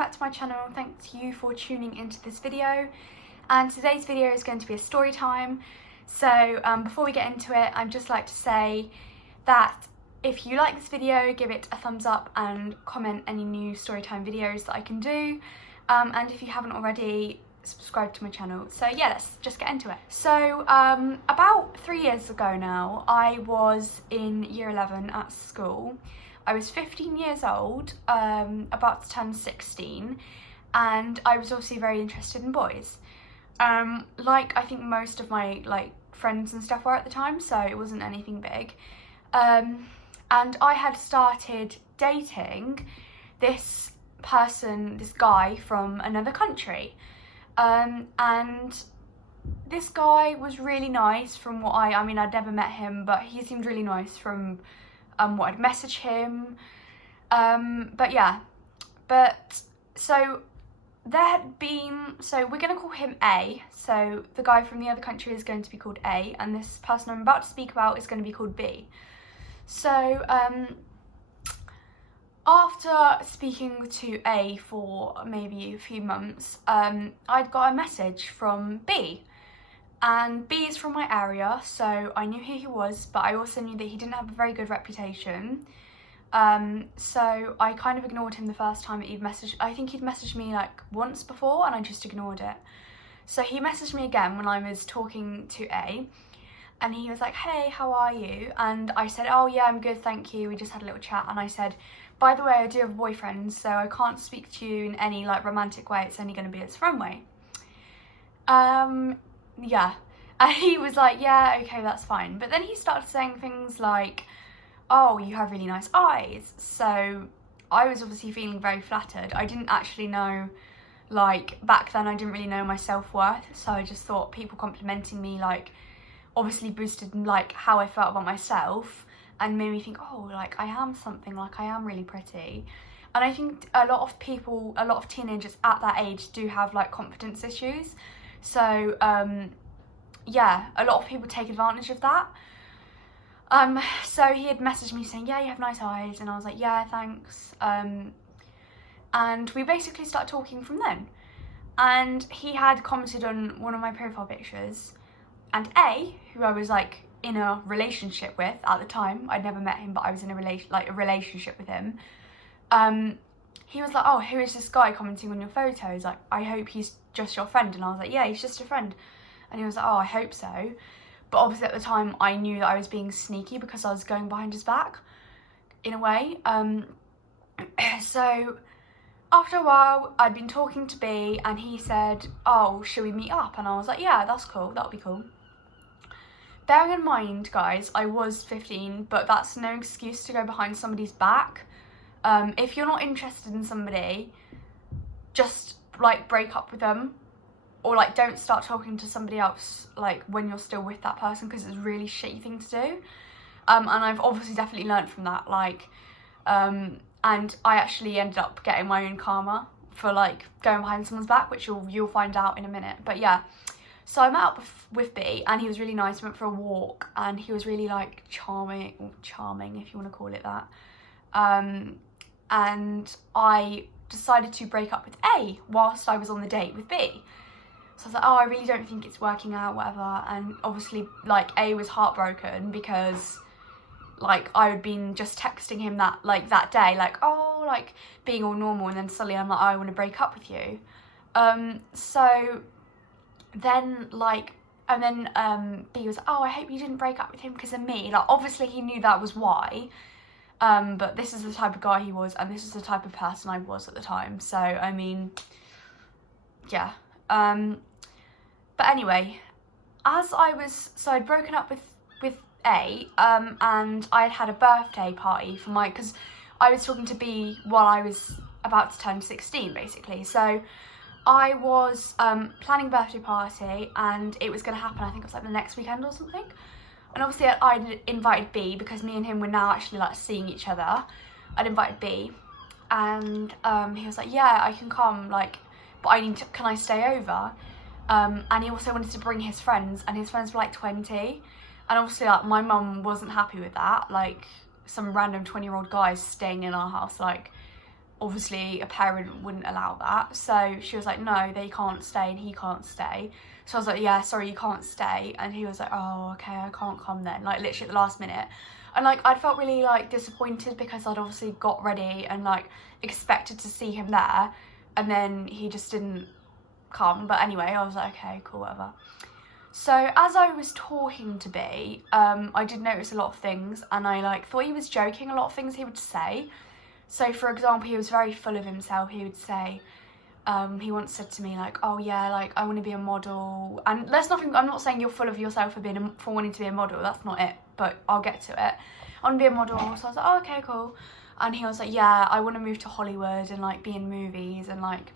back to my channel. Thank you for tuning into this video, and today's video is going to be a story time. So before we get into it, I'd just like to say that if you like this video, give it a thumbs up and comment any new story time videos that I can do, and if you haven't already, subscribe to my channel. So yeah, let's just get into it. So about 3 years ago now, I was in year 11 at school. I was 15 years old, about to turn 16, and I was obviously very interested in boys. Like I think most of my friends and stuff were at the time, so it wasn't anything big. And I had started dating this person, this guy from another country. And this guy was really nice from what I mean, I'd never met him, but he seemed really nice from what I'd messaged him. So there had been, so we're going to call him A. So the guy from the other country is going to be called A, and this person I'm about to speak about is going to be called B. So after speaking to A for maybe a few months, I'd got a message from B. And B is from my area, so I knew who he was, but I also knew that he didn't have a very good reputation. So I kind of ignored him the first time that he'd messaged. I think he'd messaged me once before, and I just ignored it. So he messaged me again when I was talking to A, and he was like, "Hey, how are you?" And I said, "Oh yeah, I'm good, thank you. We just had a little chat." And I said, "By the way, I do have a boyfriend, so I can't speak to you in any romantic way. It's only going to be its friend way." Yeah, and he was like, "Yeah, okay, that's fine." But then he started saying things like, "Oh, you have really nice eyes." So I was obviously feeling very flattered. I didn't actually know, back then I didn't really know my self-worth, so I just thought people complimenting me obviously boosted how I felt about myself and made me think, oh, I am something, I am really pretty. And I think a lot of teenagers at that age do have confidence issues. So yeah, a lot of people take advantage of that. So he had messaged me saying, "Yeah, you have nice eyes," and I was like, "Yeah, thanks." And we basically started talking from then. And he had commented on one of my profile pictures, and A, who I was in a relationship with at the time, I'd never met him, but I was in a relationship with him. He was like, "Oh, who is this guy commenting on your photos? I hope he's just your friend." And I was like, "Yeah, he's just a friend." And he was like, "Oh, I hope so." But obviously at the time I knew that I was being sneaky because I was going behind his back, in a way. So after a while, I'd been talking to B, and he said, "Oh, should we meet up?" And I was like, "Yeah, that's cool, that'll be cool." Bearing in mind, guys, I was 15, but that's no excuse to go behind somebody's back. If you're not interested in somebody, just break up with them, or don't start talking to somebody else when you're still with that person, because it's a really shitty thing to do. And I've obviously definitely learned from that, and I actually ended up getting my own karma for going behind someone's back, which you'll find out in a minute. But yeah, so I met up with B, and he was really nice. We went for a walk, and he was really charming, if you want to call it that. And I decided to break up with A whilst I was on the date with B. So I was like, "Oh, I really don't think it's working out, whatever." And obviously A was heartbroken because I had been just texting him that day, "Oh, being all normal," and then suddenly I'm like, "Oh, I want to break up with you." So then and then B was like, "Oh, I hope you didn't break up with him because of me." Obviously he knew that was why. But this is the type of guy he was, and this is the type of person I was at the time. So I mean, yeah. But anyway, I'd broken up with A, and I had a birthday party for because I was talking to B while I was about to turn 16, basically. So I was planning a birthday party, and it was going to happen, I think it was the next weekend or something. And obviously I'd invited B because me and him were now actually seeing each other. I'd invited B, and he was like, "Yeah, I can come, but can I stay over?" And he also wanted to bring his friends, and his friends were 20. And obviously my mum wasn't happy with that, some random 20-year-old guys staying in our house, obviously a parent wouldn't allow that. So she was like, no, they can't stay and he can't stay. So I was like, yeah, sorry, you can't stay. And he was like, oh, okay, I can't come then, like literally at the last minute. And like I'd felt really like disappointed because I'd obviously got ready and like expected to see him there, and then he just didn't come. But anyway, I was like, okay, cool, whatever. So as I was talking to B, I did notice a lot of things, and I like thought he was joking a lot of things he would say. So for example, he was very full of himself. He would say, he once said to me like, oh yeah, like I want to be a model. And there's nothing, I'm not saying you're full of yourself for wanting to be a model, that's not it, but I'll get to it. I want to be a model. So I was like, oh, okay, cool. And he was like, yeah, I want to move to Hollywood and like be in movies, and like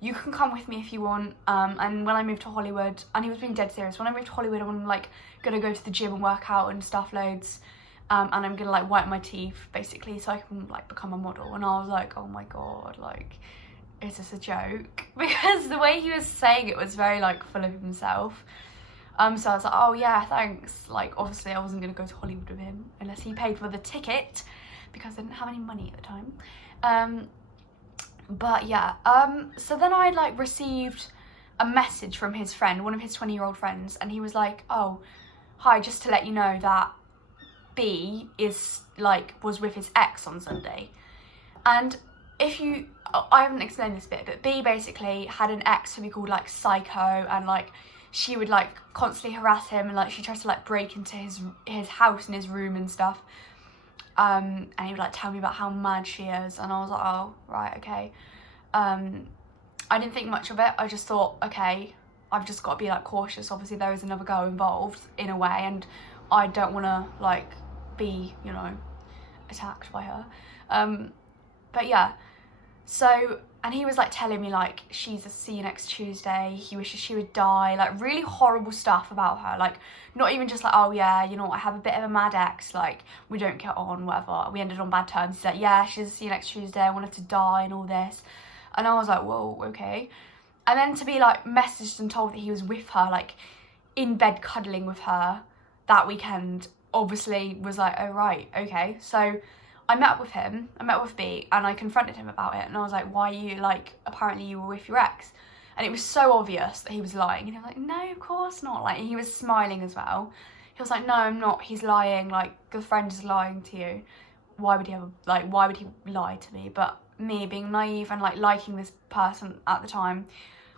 you can come with me if you want. And when I move to Hollywood, and he was being dead serious, when I move to Hollywood, I'm like gonna go to the gym and work out and stuff loads. And I'm gonna like whiten my teeth basically so I can like become a model. And I was like, oh my god, like, is this a joke? Because the way he was saying it was very like full of himself. So I was like, oh yeah, thanks. Like obviously I wasn't gonna go to Hollywood with him unless he paid for the ticket, because I didn't have any money at the time. But yeah, so then I like received a message from his friend, one of his 20-year-old friends, and he was like, oh, hi, just to let you know that B was with his ex on Sunday. And I haven't explained this bit, but B basically had an ex who we called like Psycho, and like she would like constantly harass him, and like she tried to like break into his house and his room and stuff. And he would like tell me about how mad she is, and I was like, oh, right, okay. I didn't think much of it. I just thought, okay, I've just got to be like cautious. Obviously there is another girl involved in a way, and I don't want to like be, you know, attacked by her. But yeah, so, and he was like telling me like, she's a see you next Tuesday, he wishes she would die, like really horrible stuff about her, like not even just like, oh yeah, you know, I have a bit of a mad ex, like we don't get on, whatever, we ended on bad terms. He's like, yeah, she's a see you next Tuesday, I want her to die and all this. And I was like, whoa, okay. And then to be like messaged and told that he was with her, like in bed cuddling with her that weekend, obviously was like, oh right, okay. So I met with him, I met with B, and I confronted him about it, and I was like, why are you, like, apparently you were with your ex? And it was so obvious that he was lying, and he was like, no, of course not, like, and he was smiling as well. He was like, no, I'm not, he's lying, like, your friend is lying to you. Why would he lie to me? But me being naive and, like, liking this person at the time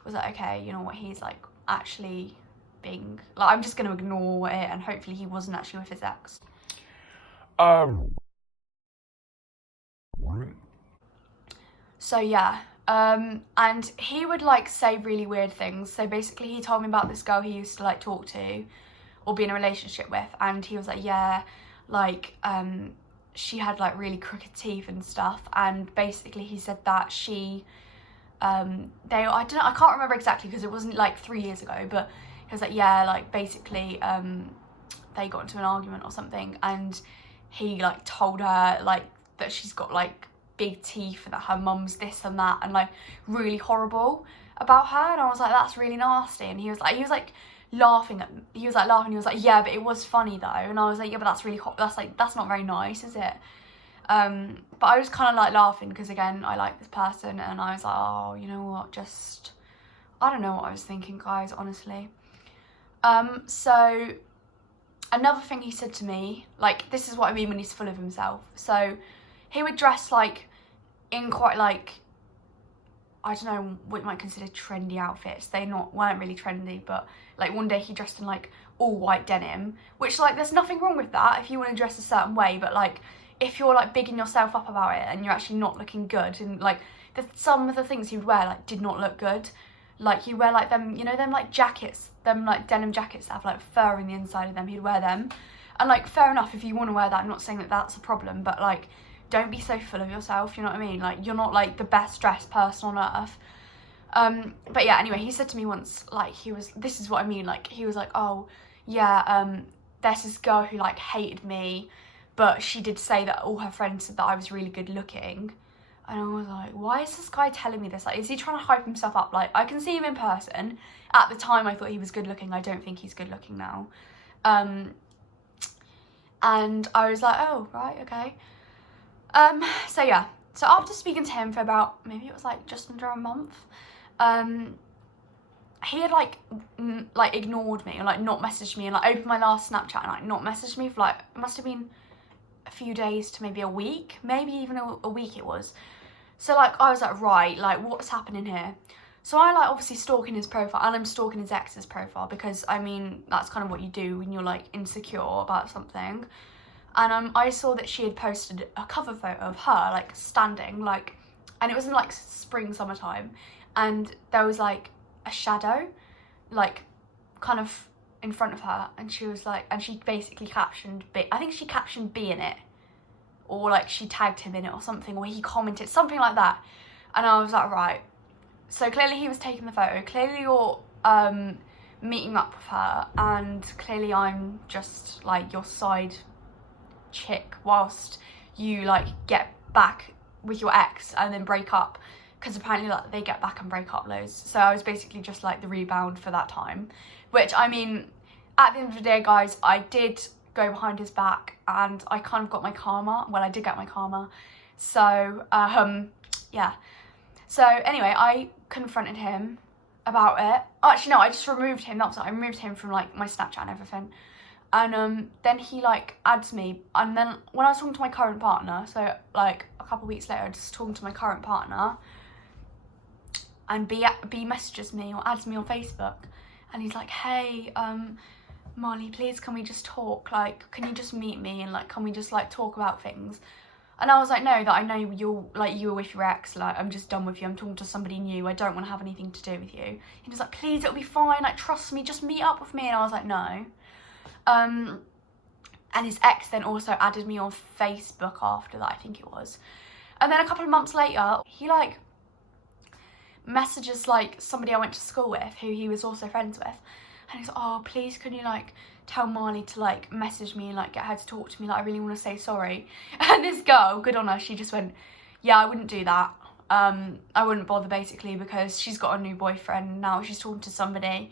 was like, okay, you know what, he's, like, actually being, like, I'm just going to ignore it, and hopefully he wasn't actually with his ex. So yeah, and he would like say really weird things. So basically he told me about this girl he used to like talk to or be in a relationship with, and he was like, yeah, like she had like really crooked teeth and stuff, and basically he said that she I can't remember exactly because it wasn't like 3 years ago, but he was like, yeah, like basically they got into an argument or something, and he like told her like that she's got like big teeth and that her mum's this and that, and like really horrible about her. And I was like, that's really nasty. And he was like laughing, he was like, yeah, but it was funny though. And I was like, yeah, but that's really hot, that's not very nice, is it? But I was kind of like laughing because again, I like this person, and I was like, oh, you know what, just, I don't know what I was thinking, guys, honestly. So another thing he said to me, like, this is what I mean when he's full of himself. So he would dress like in quite like, I don't know what you might consider trendy outfits. They weren't really trendy, but like one day he dressed in like all white denim, which like there's nothing wrong with that if you want to dress a certain way, but like if you're like bigging yourself up about it and you're actually not looking good, and like some of the things he would wear like did not look good. Like he'd wear like them, you know, them like jackets, them like denim jackets that have like fur in the inside of them, he'd wear them. And like fair enough if you want to wear that, I'm not saying that that's a problem, but like don't be so full of yourself, you know what I mean? Like, you're not like the best dressed person on earth. But yeah, anyway, he said to me once, like, this is what I mean, like, he was like, oh, yeah, there's this girl who like hated me, but she did say that all her friends said that I was really good looking. And I was like, why is this guy telling me this? Like, is he trying to hype himself up? Like, I can see him in person. At the time, I thought he was good looking. I don't think he's good looking now. And I was like, oh, right, okay. So yeah, So after speaking to him for about, maybe it was like just under a month, he had like ignored me, or like not messaged me, and like opened my last Snapchat and like not messaged me for like, it must have been a few days to maybe a week, maybe even a week it was. So like I was like, right, like what's happening here? So I like obviously stalking his profile, and I'm stalking his ex's profile, because I mean that's kind of what you do when you're like insecure about something. And I saw that she had posted a cover photo of her like standing, like, and it was in like spring, summertime, and there was like a shadow like kind of in front of her, and she was like, and she basically captioned B, I think she captioned B in it, or like she tagged him in it or something, or he commented something like that. And I was like, right, so clearly he was taking the photo, clearly you're meeting up with her, and clearly I'm just like your side chick whilst you like get back with your ex and then break up, because apparently like they get back and break up loads. So I was basically just like the rebound for that time, which I mean, at the end of the day, guys, I did go behind his back and I kind of got my karma. Well, I did get my karma. So yeah. So anyway, I confronted him about it. Oh, actually no, I just removed him. That was it. I removed him from like my Snapchat and everything. And then he like adds me, and then when I was talking to my current partner, so like a couple of weeks later, I was just talking to my current partner, and B messages me or adds me on Facebook, and he's like, hey, Marley, please can we just talk, like can you just meet me, and like can we just like talk about things? And I was like, no, that I know you're like, you were with your ex, like I'm just done with you, I'm talking to somebody new, I don't want to have anything to do with you. He was like, please, it'll be fine, like trust me, just meet up with me. And I was like, no. And his ex then also added me on Facebook after that, I think it was. And then a couple of months later, he like messages like somebody I went to school with, who he was also friends with, and he's like, oh, please can you like tell Marley to like message me and like get her to talk to me, like I really want to say sorry. And this girl, good on her, she just went, yeah, I wouldn't do that. I wouldn't bother, basically, because she's got a new boyfriend now, she's talking to somebody,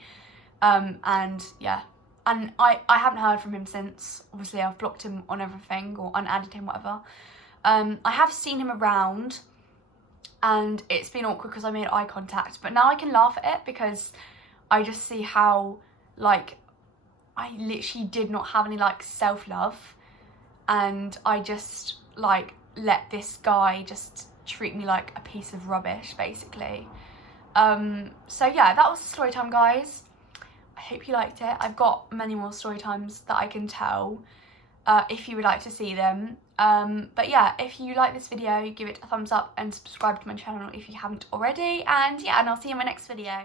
and yeah. And I haven't heard from him since. Obviously I've blocked him on everything, or unadded him, whatever. I have seen him around, and it's been awkward because I made eye contact, but now I can laugh at it because I just see how like I literally did not have any like self-love, and I just like let this guy just treat me like a piece of rubbish, basically. So yeah, that was the story time, guys. I hope you liked it. I've got many more story times that I can tell if you would like to see them. But yeah, if you like this video, give it a thumbs up and subscribe to my channel if you haven't already. And yeah, and I'll see you in my next video.